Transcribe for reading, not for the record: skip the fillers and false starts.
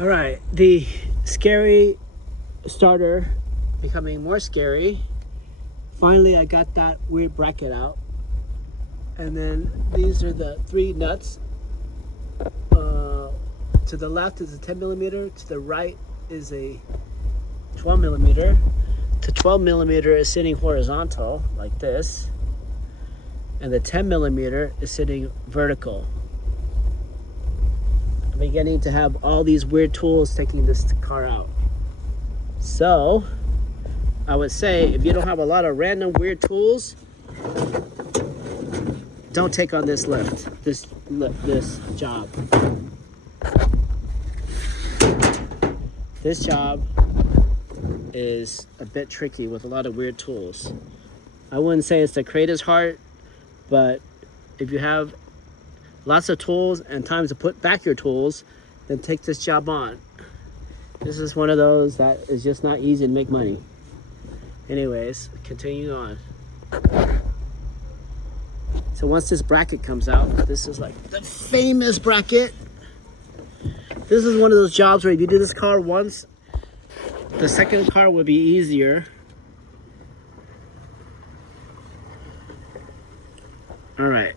All right, the scary starter becoming more scary. Finally, I got that weird bracket out. And then these are the 3 nuts. To the left is a 10 millimeter, to the right is a 12 millimeter. The 12 millimeter is sitting horizontal like this, and the 10 millimeter is sitting vertical. I'm beginning to have all these weird tools taking this car out. So I would say if you don't have a lot of random weird tools, don't take on this lift, this job. This job is a bit tricky with a lot of weird tools. I wouldn't say it's the creator's heart, but if you have lots of tools and time to put back your tools, then take this job on. This is one of those that is just not easy to make money. Anyways, continue on. So once this bracket comes out, this is like the famous bracket. This is one of those jobs where if you do this car once, the second car will be easier. All right.